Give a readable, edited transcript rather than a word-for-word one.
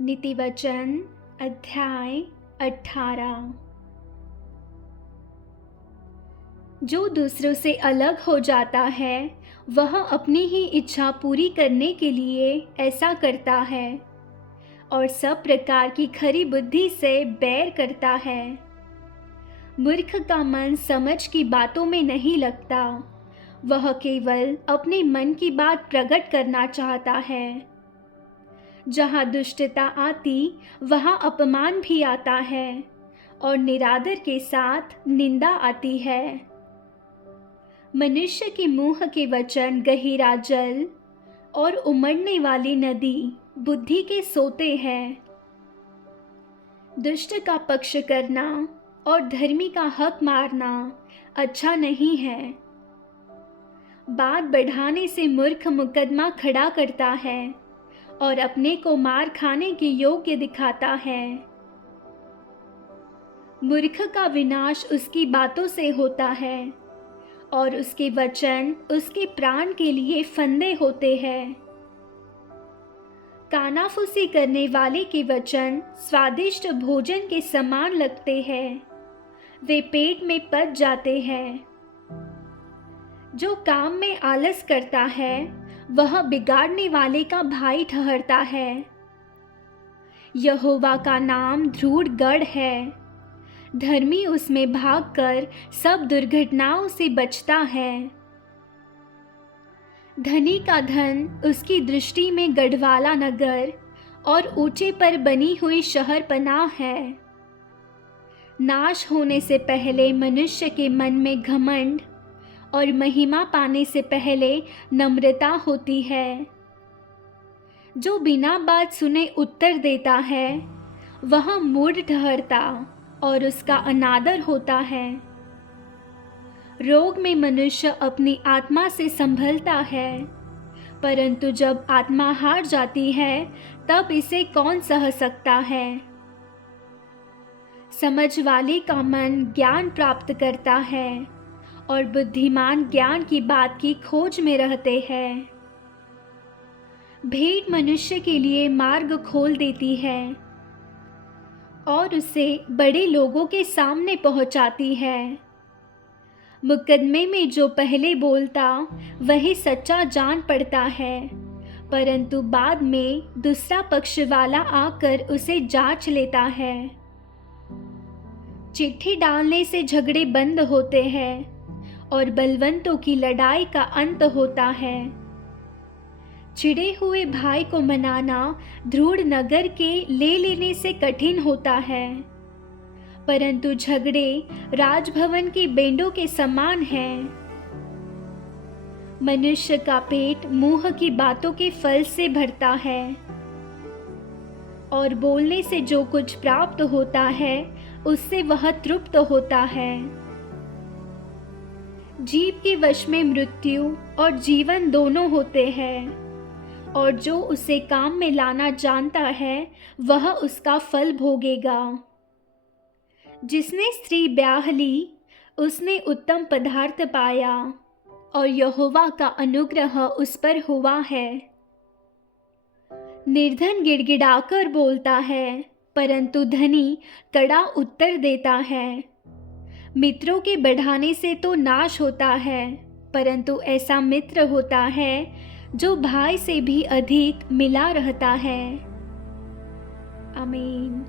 नीतिवचन अध्याय 18। जो दूसरों से अलग हो जाता है वह अपनी ही इच्छा पूरी करने के लिए ऐसा करता है और सब प्रकार की खरी बुद्धि से बैर करता है। मूर्ख का मन समझ की बातों में नहीं लगता, वह केवल अपने मन की बात प्रकट करना चाहता है। जहाँ दुष्टता आती वहाँ अपमान भी आता है और निरादर के साथ निंदा आती है। मनुष्य के मुंह के वचन गहीरा जल और उमड़ने वाली नदी बुद्धि के सोते हैं। दुष्ट का पक्ष करना और धर्मी का हक मारना अच्छा नहीं है। बात बढ़ाने से मूर्ख मुकदमा खड़ा करता है और अपने को मार खाने के योग्य दिखाता है। मूर्ख का विनाश उसकी बातों से होता है और उसके वचन उसके प्राण के लिए फंदे होते हैं। कानाफूसी करने वाले के वचन स्वादिष्ट भोजन के समान लगते हैं, वे पेट में पच जाते हैं। जो काम में आलस करता है वह बिगाड़ने वाले का भाई ठहरता है। यहोवा का नाम दृढ़ गढ़ है, धर्मी उसमें भागकर सब दुर्घटनाओं से बचता है। धनी का धन उसकी दृष्टि में गढ़वाला नगर और ऊंचे पर बनी हुई शहर पनाह है। नाश होने से पहले मनुष्य के मन में घमंड और महिमा पाने से पहले नम्रता होती है। जो बिना बात सुने उत्तर देता है वह मूढ़ ठहरता और उसका अनादर होता है। रोग में मनुष्य अपनी आत्मा से संभलता है, परंतु जब आत्मा हार जाती है तब इसे कौन सह सकता है। समझ वाले का मन ज्ञान प्राप्त करता है और बुद्धिमान ज्ञान की बात की खोज में रहते हैं। भेंट मनुष्य के लिए मार्ग खोल देती है और उसे बड़े लोगों के सामने पहुंचाती है। मुकदमे में जो पहले बोलता वही सच्चा जान पड़ता है, परंतु बाद में दूसरा पक्ष वाला आकर उसे जांच लेता है। चिट्ठी डालने से झगड़े बंद होते हैं और बलवंतों की लड़ाई का अंत होता है। चिढ़े हुए भाई को मनाना दृढ़ नगर के ले लेने से कठिन होता है, परंतु झगड़े राजभवन के बेंडों के समान हैं। मनुष्य का पेट मुंह की बातों के फल से भरता है और बोलने से जो कुछ प्राप्त होता है उससे वह तृप्त होता है। जीव के वश में मृत्यु और जीवन दोनों होते हैं और जो उसे काम में लाना जानता है वह उसका फल भोगेगा। जिसने स्त्री ब्याह ली उसने उत्तम पदार्थ पाया और यहोवा का अनुग्रह उस पर हुआ है। निर्धन गिड़गिड़ाकर बोलता है, परंतु धनी कड़ा उत्तर देता है। मित्रों के बढ़ाने से तो नाश होता है, परंतु ऐसा मित्र होता है जो भाई से भी अधिक मिला रहता है। आमीन।